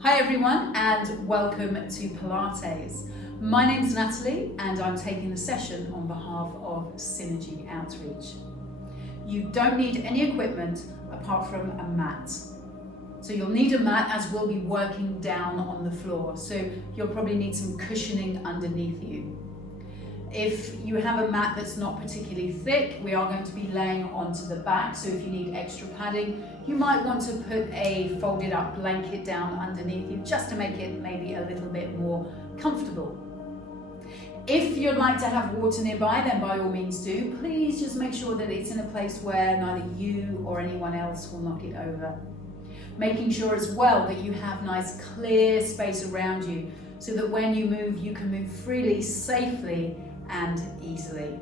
Hi everyone and welcome to Pilates. My name's Natalie and I'm taking the session on behalf of Synergy Outreach. You don't need any equipment apart from a mat. So you'll need a mat as we'll be working down on the floor. So you'll probably need some cushioning underneath you. If you have a mat that's not particularly thick, we are going to be laying onto the back. So if you need extra padding, you might want to put a folded up blanket down underneath you just to make it maybe a little bit more comfortable. If you'd like to have water nearby, then by all means do. Please just make sure that it's in a place where neither you or anyone else will knock it over. Making sure as well that you have nice clear space around you so that when you can move freely, safely and easily.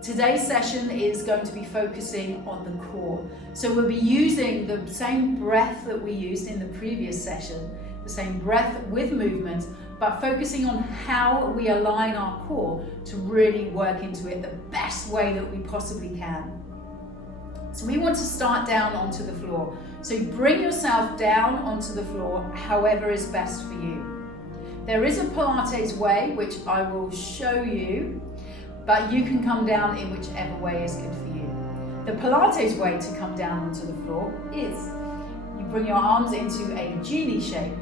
Today's session is going to be focusing on the core. So we'll be using the same breath that we used in the previous session, the same breath with movement, but focusing on how we align our core to really work into it the best way that we possibly can. So we want to start down onto the floor. So bring yourself down onto the floor, however is best for you. There is a Pilates way, which I will show you, but you can come down in whichever way is good for you. The Pilates way to come down onto the floor is you bring your arms into a genie shape.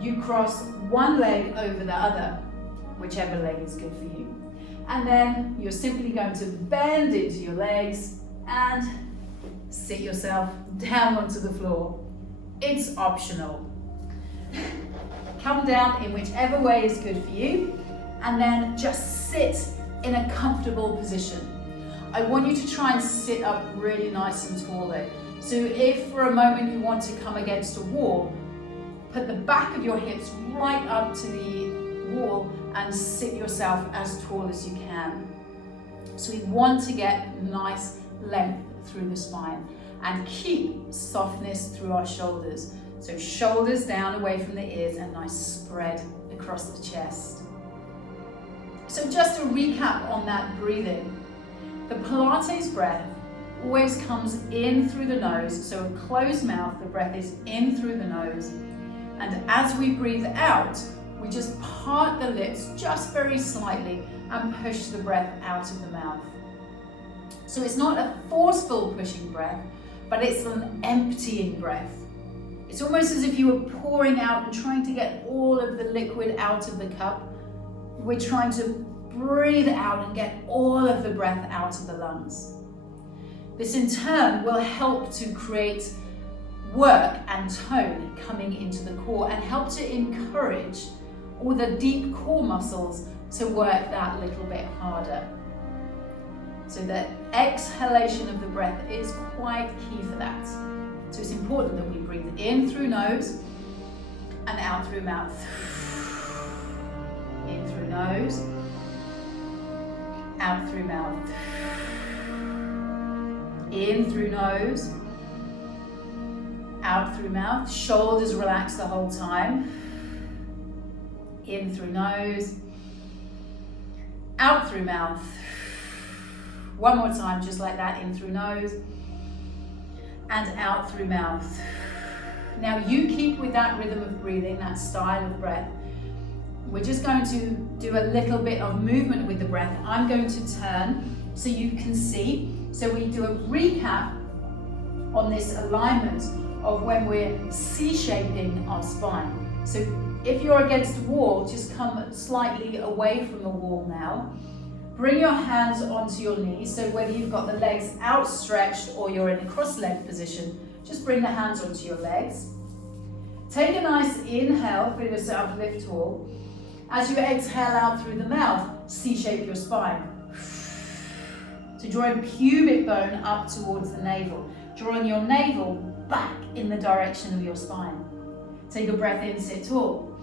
You cross one leg over the other, whichever leg is good for you. And then you're simply going to bend into your legs and sit yourself down onto the floor. It's optional. Come down in whichever way is good for you, and then just sit in a comfortable position. I want you to try and sit up really nice and tall though. So if for a moment you want to come against a wall, put the back of your hips right up to the wall and sit yourself as tall as you can. So we want to get nice length through the spine and keep softness through our shoulders. So shoulders down away from the ears and nice spread across the chest. So just to recap on that breathing, the Pilates breath always comes in through the nose. So a closed mouth, the breath is in through the nose. And as we breathe out, we just part the lips just very slightly and push the breath out of the mouth. So it's not a forceful pushing breath, but it's an emptying breath. It's almost as if you were pouring out and trying to get all of the liquid out of the cup. We're trying to breathe out and get all of the breath out of the lungs. This in turn will help to create work and tone coming into the core and help to encourage all the deep core muscles to work that little bit harder. So the exhalation of the breath is quite key for that. So it's important that we breathe in through nose and out through mouth. In through nose, out through mouth. In through nose, out through mouth. Shoulders relaxed the whole time. In through nose, out through mouth. One more time, just like that, in through nose and out through mouth. Now you keep with that rhythm of breathing, that style of breath. We're just going to do a little bit of movement with the breath. I'm going to turn so you can see. So we do a recap on this alignment of when we're C-shaping our spine. So if you're against a wall, just come slightly away from the wall now. Bring your hands onto your knees, so whether you've got the legs outstretched or you're in a cross-legged position, just bring the hands onto your legs. Take a nice inhale, feel yourself lift tall. As you exhale out through the mouth, C-shape your spine. So drawing pubic bone up towards the navel, drawing your navel back in the direction of your spine. Take a breath in, sit tall.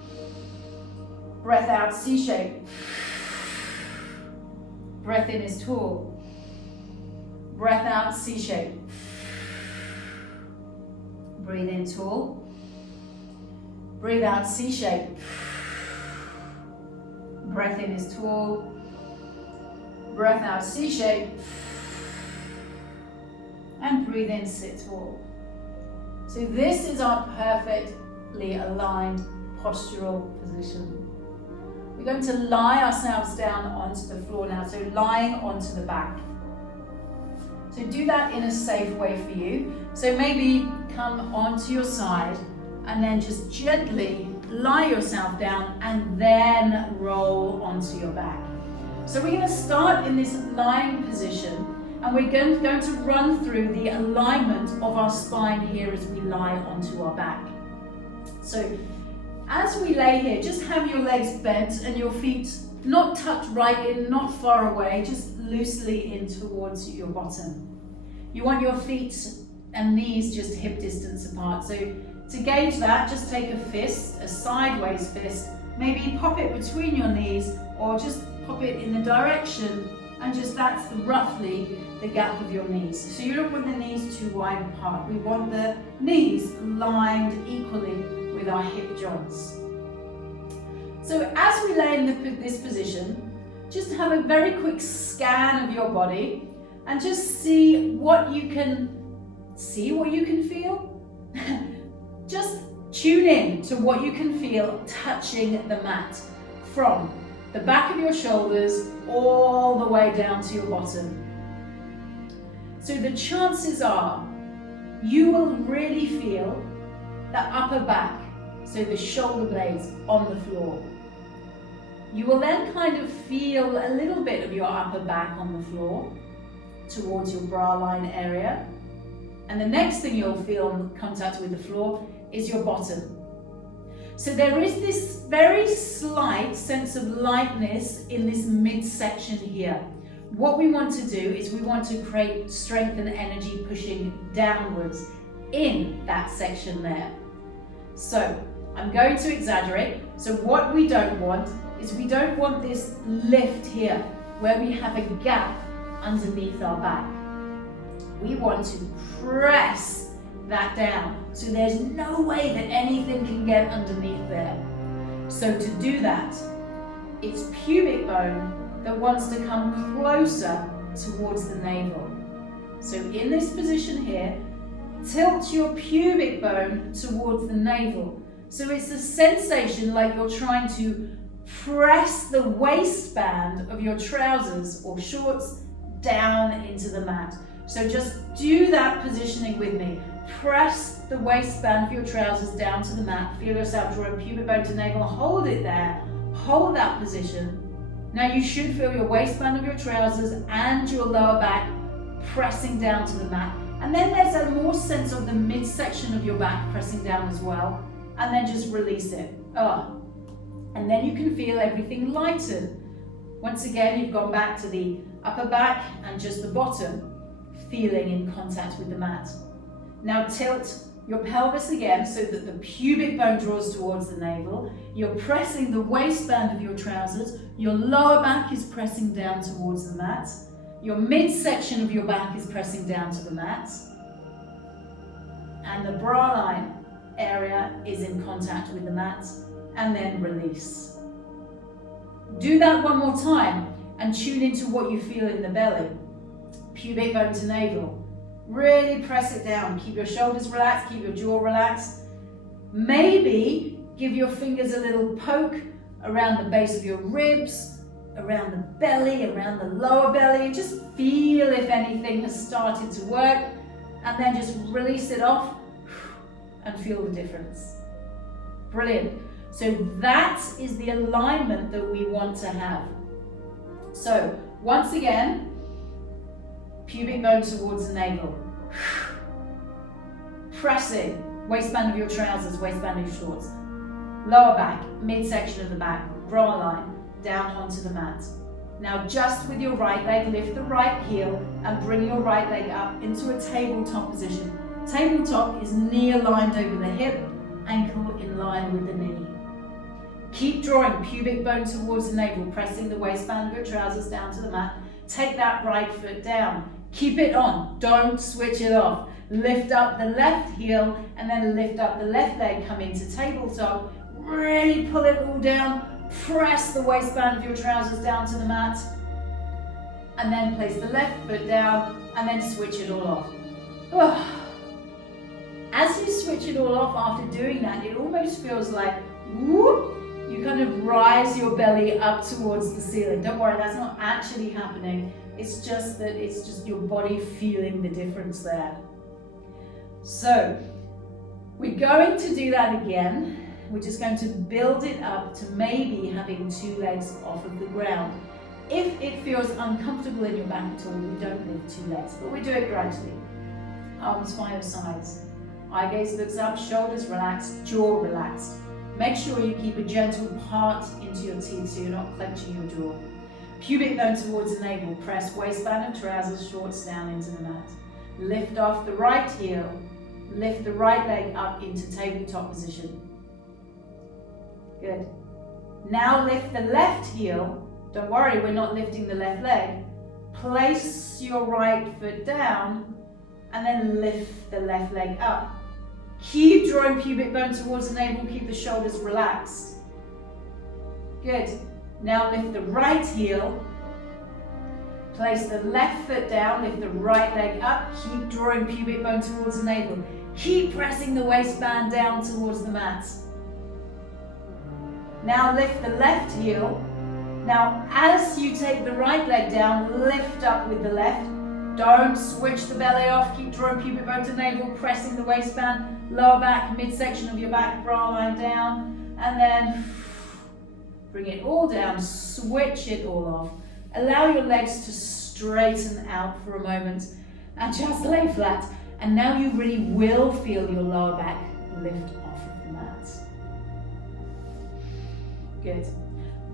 Breath out, C-shape. Breath in is tall. Breath out, C-shape. Breathe in, tall. Breathe out, C-shape. Breath in is tall. Breath out, C-shape. And breathe in, sit tall. So this is our perfect perfectly aligned postural position. We're going to lie ourselves down onto the floor now, so lying onto the back. So do that in a safe way for you. So maybe come onto your side and then just gently lie yourself down and then roll onto your back. So we're going to start in this lying position, and we're going to run through the alignment of our spine here as we lie onto our back. So as we lay here, just have your legs bent and your feet not tucked right in, not far away, just loosely in towards your bottom. You want your feet and knees just hip distance apart. So to gauge that, just take a fist, a sideways fist, maybe pop it between your knees or just pop it in the direction, and just that's roughly the gap of your knees. So you don't want the knees too wide apart. We want the knees lined equally with our hip joints. So as we lay in this position, just have a very quick scan of your body and just see what you can feel. Just tune in to what you can feel touching the mat from the back of your shoulders all the way down to your bottom. So the chances are you will really feel the upper back, so the shoulder blades on the floor. You will then kind of feel a little bit of your upper back on the floor towards your bra line area. And the next thing you'll feel in contact with the floor is your bottom. So there is this very slight sense of lightness in this midsection here. What we want to do is we want to create strength and energy pushing downwards in that section there. So I'm going to exaggerate. So what we don't want is we don't want this lift here where we have a gap underneath our back. We want to press that down, so there's no way that anything can get underneath there. So to do that, it's pubic bone that wants to come closer towards the navel. So in this position here, tilt your pubic bone towards the navel. So it's a sensation like you're trying to press the waistband of your trousers or shorts down into the mat. So just do that positioning with me. Press the waistband of your trousers down to the mat. Feel yourself drawing pubic bone to navel. Hold it there. Hold that position. Now you should feel your waistband of your trousers and your lower back pressing down to the mat. And then there's a more sense of the midsection of your back pressing down as well. And then just release it. And then you can feel everything lighten. Once again, you've gone back to the upper back and just the bottom, feeling in contact with the mat. Now tilt your pelvis again so that the pubic bone draws towards the navel. You're pressing the waistband of your trousers. Your lower back is pressing down towards the mat. Your midsection of your back is pressing down to the mat. And the bra line area is in contact with the mat. And then release. Do that one more time and tune into what you feel in the belly. Pubic bone to navel. Really press it down. Keep your shoulders relaxed, keep your jaw relaxed. Maybe give your fingers a little poke around the base of your ribs, around the belly, around the lower belly. Just feel if anything has started to work, and then just release it off and feel the difference. Brilliant. So that is the alignment that we want to have. So once again, pubic bone towards the navel. Pressing, waistband of your trousers, waistband of your shorts. Lower back, midsection of the back, bra line, down onto the mat. Now just with your right leg, lift the right heel and bring your right leg up into a tabletop position. Tabletop is knee aligned over the hip, ankle in line with the knee. Keep drawing pubic bone towards the navel, pressing the waistband of your trousers down to the mat. Take that right foot down. Keep it on. Don't switch it off. Lift up the left heel and then lift up the left leg. Come into tabletop. Really pull it all down. Press the waistband of your trousers down to the mat. And then place the left foot down and then switch it all off. as you switch it all off after doing that, it almost feels like, whoop, you kind of rise your belly up towards the ceiling. Don't worry, that's not actually happening. It's just your body feeling the difference there. So, we're going to do that again. We're just going to build it up to maybe having 2 legs off of the ground. If it feels uncomfortable in your back at all, we don't lift 2 legs, but we do it gradually. Arms by your sides. Eye gaze looks up, shoulders relaxed, jaw relaxed. Make sure you keep a gentle part into your teeth so you're not clenching your jaw. Pubic bone towards the navel. Press waistband of trousers, shorts down into the mat. Lift off the right heel. Lift the right leg up into tabletop position. Good. Now lift the left heel. Don't worry, we're not lifting the left leg. Place your right foot down and then lift the left leg up. Keep drawing pubic bone towards the navel, keep the shoulders relaxed. Good. Now lift the right heel. Place the left foot down, lift the right leg up, keep drawing pubic bone towards the navel. Keep pressing the waistband down towards the mat. Now lift the left heel. Now as you take the right leg down, lift up with the left. Don't switch the belly off, keep drawing pubic bone to navel, pressing the waistband, lower back, midsection of your back, bra line down, and then bring it all down, switch it all off. Allow your legs to straighten out for a moment and just lay flat. And now you really will feel your lower back lift off of the mat. Good.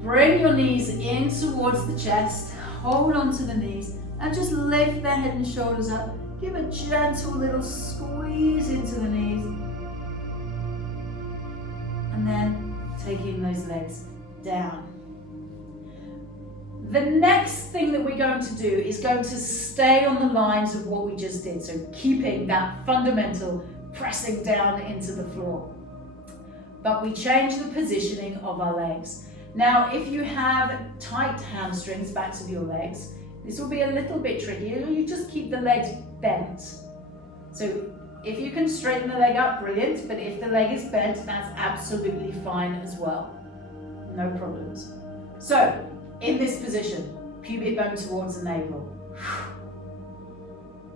Bring your knees in towards the chest, hold onto the knees, and just lift the head and shoulders up. Give a gentle little squeeze into the knees. And then taking those legs down. The next thing that we're going to do is going to stay on the lines of what we just did. So keeping that fundamental pressing down into the floor. But we change the positioning of our legs. Now, if you have tight hamstrings, backs of your legs, this will be a little bit tricky. You just keep the legs bent. So if you can straighten the leg up, brilliant. But if the leg is bent, that's absolutely fine as well. No problems. So, in this position, pubic bone towards the navel.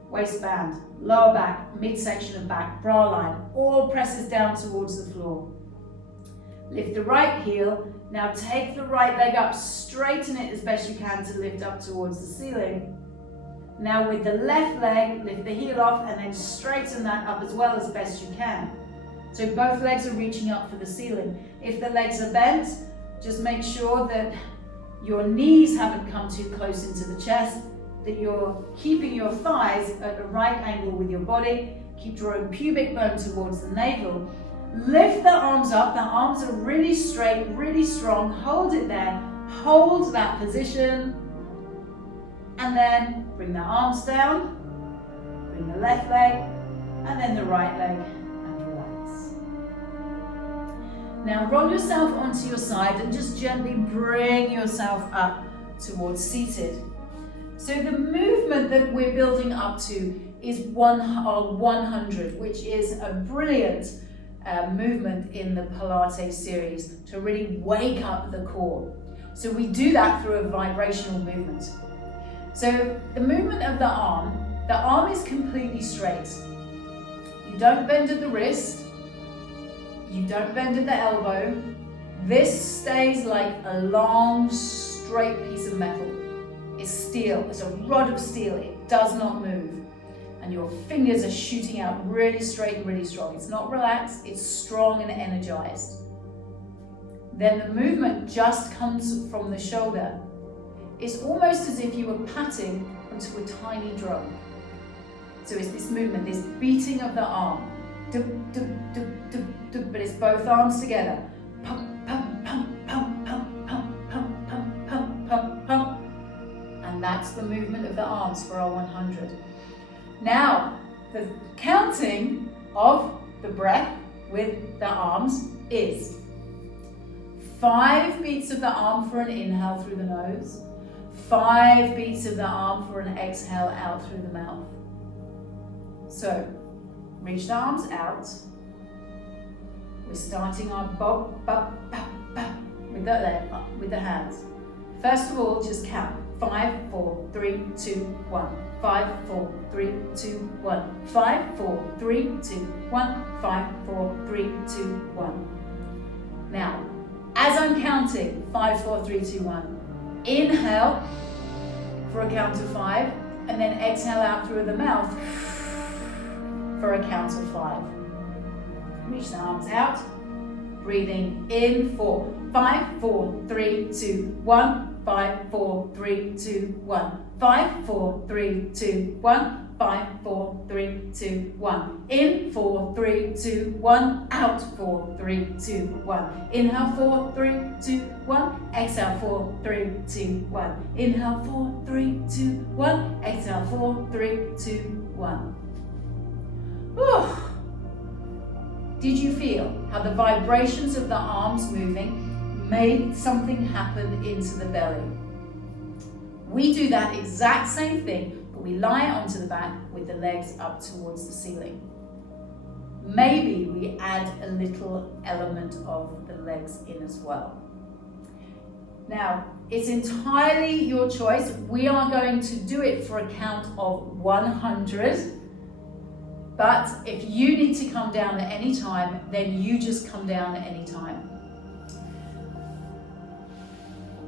Waistband, lower back, midsection of back, bra line, all presses down towards the floor. Lift the right heel. Now take the right leg up, straighten it as best you can to lift up towards the ceiling. Now with the left leg, lift the heel off and then straighten that up as well as best you can. So both legs are reaching up for the ceiling. If the legs are bent, just make sure that your knees haven't come too close into the chest, that you're keeping your thighs at a right angle with your body. Keep drawing pubic bone towards the navel. Lift the arms up, the arms are really straight, really strong. Hold it there, hold that position. And then bring the arms down, bring the left leg, and then the right leg, and relax. Now roll yourself onto your side and just gently bring yourself up towards seated. So the movement that we're building up to is 100, which is a brilliant movement in the Pilates series to really wake up the core. So we do that through a vibrational movement. So the movement of the arm is completely straight. You don't bend at the wrist, you don't bend at the elbow. This stays like a long, straight piece of metal. It's steel, it's a rod of steel, it does not move. And your fingers are shooting out really straight and really strong. It's not relaxed, it's strong and energized. Then the movement just comes from the shoulder. It's almost as if you were patting onto a tiny drum. So it's this movement, this beating of the arm. Dub, dub, dub, dub, dub, but it's both arms together. Pump, pump, pump, pump, pump, pump, pump, pump, pump, pump, pump. And that's the movement of the arms for our 100. Now, the counting of the breath with the arms is 5 beats of the arm for an inhale through the nose, 5 beats of the arm for an exhale out through the mouth. So, Reach the arms out. We're starting our bob, bob, bob, bob with the hands. First of all, just count. 5, 4, 3, 2, 1. 5, 4, 3, 2, 1. 5, 4, 3, 2, 1. 5, 4, 3, 2, 1. Now, as I'm counting, 5, 4, 3, 2, 1. Inhale for a count of 5, and then exhale out through the mouth for a count of 5. Reach the arms out. Breathing in for 5, 4, 3, 2, 1. 5, 4, 3, 2, 1. 5, 4, 3, 2, 1. 5, 4, 3, 2, 1. In 4, 3, 2, 1. Out 4, 3, 2, 1. Inhale 4, 3, 2, 1. Exhale 4, 3, 2, 1. Inhale 4, 3, 2, 1. Exhale 4, 3, 2, 1. Whew. Did you feel how the vibrations of the arms moving made something happen into the belly? We do that exact same thing, but we lie onto the back with the legs up towards the ceiling. Maybe we add a little element of the legs in as well. Now, it's entirely your choice. We are going to do it for a count of 100. But if you need to come down at any time, then you just come down at any time.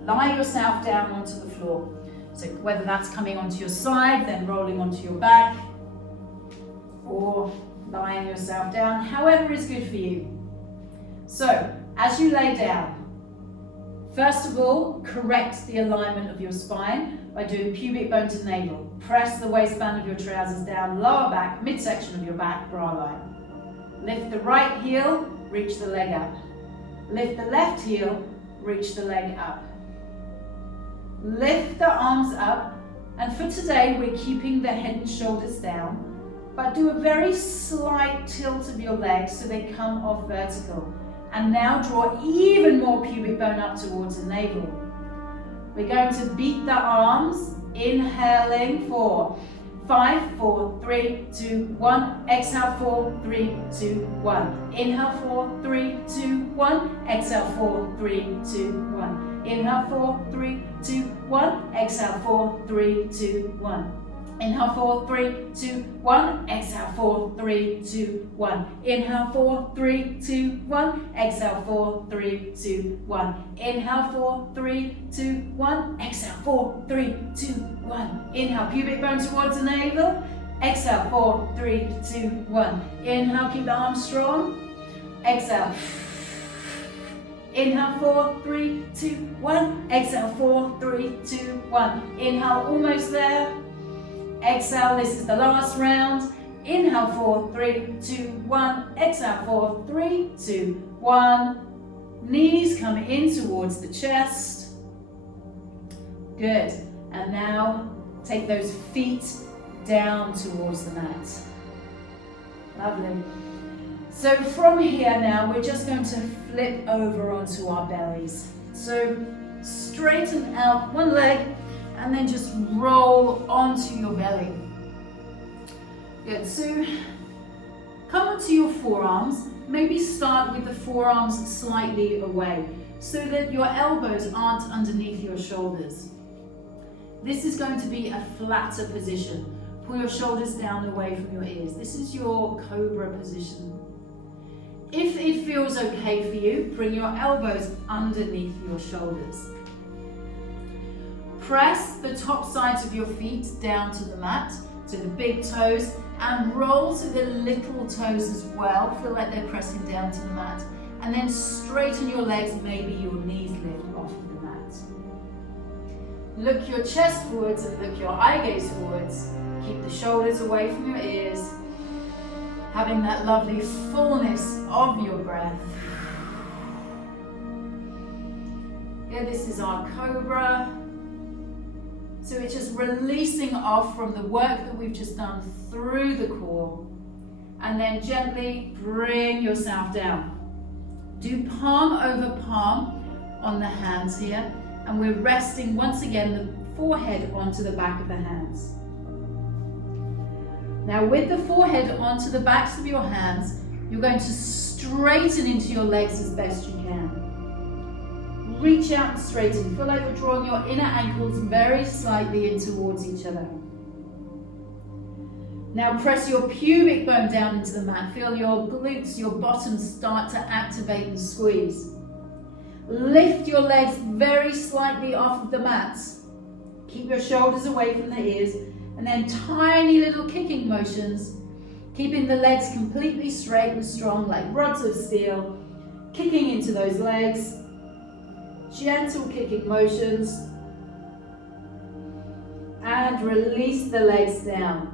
Lie yourself down onto the floor. So whether that's coming onto your side, then rolling onto your back, or lying yourself down, however is good for you. So as you lay down, first of all, correct the alignment of your spine by doing pubic bone to navel. Press the waistband of your trousers down, lower back, midsection of your back, bra line. Lift the right heel, reach the leg up. Lift the left heel, reach the leg up. Lift the arms up, and for today we're keeping the head and shoulders down, but do a very slight tilt of your legs so they come off vertical. And now draw even more pubic bone up towards the navel. We're going to beat the arms, inhaling for 5, 4, 3, 2, 1. Exhale 4, 3, 2, 1. Inhale 4, 3, 2, 1. Exhale 4, 3, 2, 1. Inhale 4, 3, 2, 1. Exhale 4, 3, 2, 1. Inhale 4, 3, 2, 1. Exhale 4, 3, 2, 1. Inhale 4, 3, 2, 1. Exhale 4, 3, 2, 1. Inhale 4, 3, 2, 1. Exhale 4, 3, 2, 1. Inhale, pubic bone towards the navel. Exhale 4, 3, 2, 1. Inhale, keep the arms strong. Exhale. Inhale 4, 3, 2, 1. Exhale 4, 3, 2, 1. Inhale, almost there. Exhale, this is the last round. Inhale 4, 3, 2, 1. Exhale 4, 3, 2, 1. Knees come in towards the chest. Good. And now take those feet down towards the mat. Lovely. So from here now, we're just going to flip over onto our bellies. So straighten out one leg and then just roll onto your belly. Good, so come onto your forearms. Maybe start with the forearms slightly away so that your elbows aren't underneath your shoulders. This is going to be a flatter position. Pull your shoulders down away from your ears. This is your cobra position. If it feels okay for you, bring your elbows underneath your shoulders. Press the top sides of your feet down to the mat, to the big toes, and roll to the little toes as well. Feel like they're pressing down to the mat. And then straighten your legs, maybe your knees lift off of the mat. Look your chest forwards and look your eye gaze forwards. Keep the shoulders away from your ears. Having that lovely fullness of your breath. Here, this is our cobra. So it's just releasing off from the work that we've just done through the core. And then gently bring yourself down. Do palm over palm on the hands here. And we're resting once again the forehead onto the back of the hands. Now with the forehead onto the backs of your hands, you're going to straighten into your legs as best you can. Reach out and straighten. Feel like you're drawing your inner ankles very slightly in towards each other. Now press your pubic bone down into the mat. Feel your glutes, your bottom start to activate and squeeze. Lift your legs very slightly off of the mat. Keep your shoulders away from the ears, and then tiny little kicking motions, keeping the legs completely straight and strong like rods of steel, kicking into those legs. Gentle kicking motions, and release the legs down.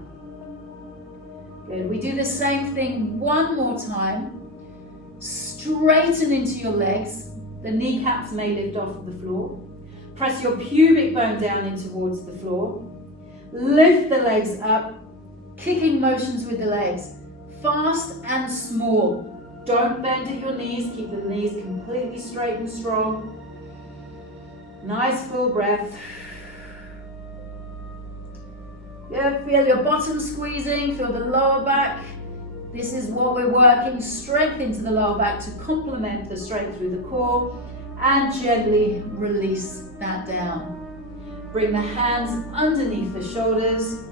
Good. We do the same thing one more time. Straighten into your legs. The kneecaps may lift off of the floor. Press your pubic bone down in towards the floor. Lift the legs up. Kicking motions with the legs. Fast and small. Don't bend at your knees. Keep the knees completely straight and strong. Nice full breath. Yeah, feel your bottom squeezing. Feel the lower back. This is what we're working, strength into the lower back to complement the strength through the core, and gently release that down. Bring the hands underneath the shoulders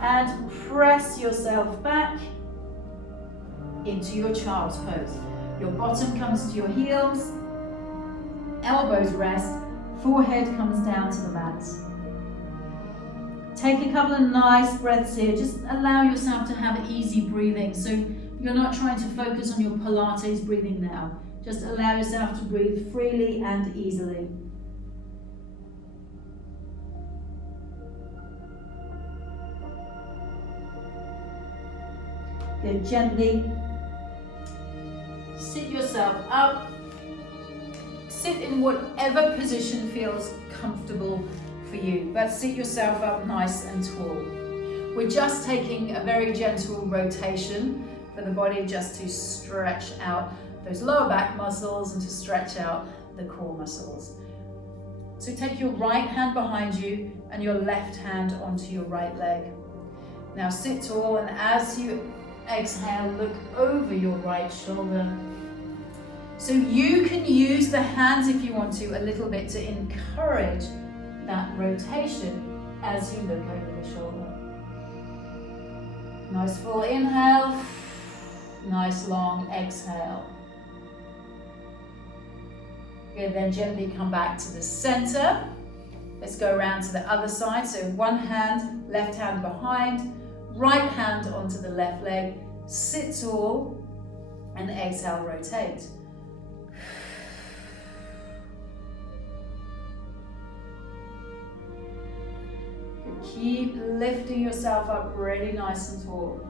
and press yourself back into your child's pose. Your bottom comes to your heels, elbows rest, forehead comes down to the mat. Take a couple of nice breaths here. Just allow yourself to have easy breathing. So you're not trying to focus on your Pilates breathing now. Just allow yourself to breathe freely and easily. Good. Gently sit yourself up. Sit in whatever position feels comfortable for you, but sit yourself up nice and tall. We're just taking a very gentle rotation for the body just to stretch out those lower back muscles and to stretch out the core muscles. So take your right hand behind you and your left hand onto your right leg. Now sit tall, and as you exhale, look over your right shoulder. So you can use the hands if you want to a little bit to encourage that rotation as you look over the shoulder. Nice full inhale, nice long exhale. Good, then gently come back to the center. Let's go around to the other side. So one hand, left hand behind, right hand onto the left leg, sit tall, and exhale, rotate. Keep lifting yourself up really nice and tall.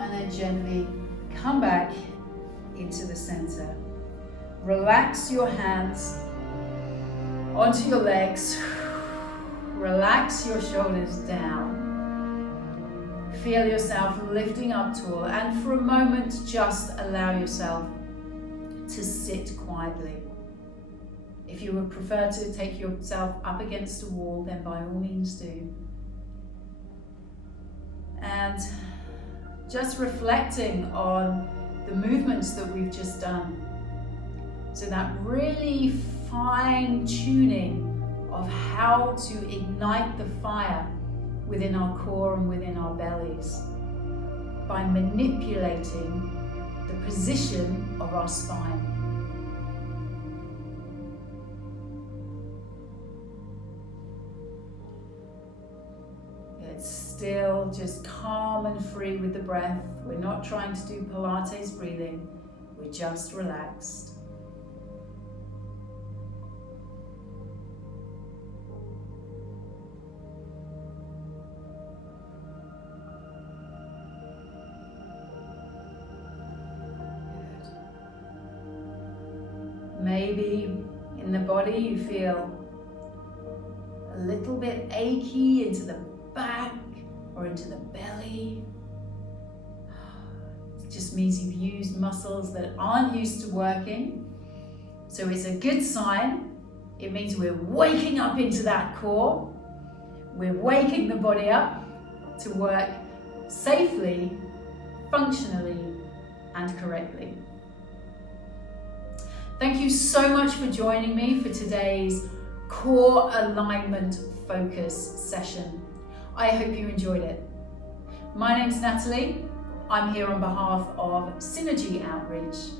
And then gently come back into the center. Relax your hands onto your legs. Relax your shoulders down. Feel yourself lifting up tall, and for a moment just allow yourself to sit quietly. If you would prefer to take yourself up against a wall, then by all means do. And just reflecting on the movements that we've just done. So that really fine tuning of how to ignite the fire within our core and within our bellies by manipulating the position of our spine. It's still just calm and free with the breath. We're not trying to do Pilates breathing, we're just relaxed. Maybe in the body you feel a little bit achy into the back or into the belly. It just means you've used muscles that aren't used to working. So it's a good sign It means we're waking up into that core. We're waking the body up to work safely, functionally, and correctly. Thank you so much for joining me for today's core alignment focus session. I hope you enjoyed it. My name's Natalie. I'm here on behalf of Synergy Outreach,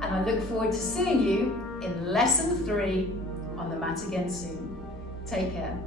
and I look forward to seeing you in lesson 3 on the mat again soon. Take care.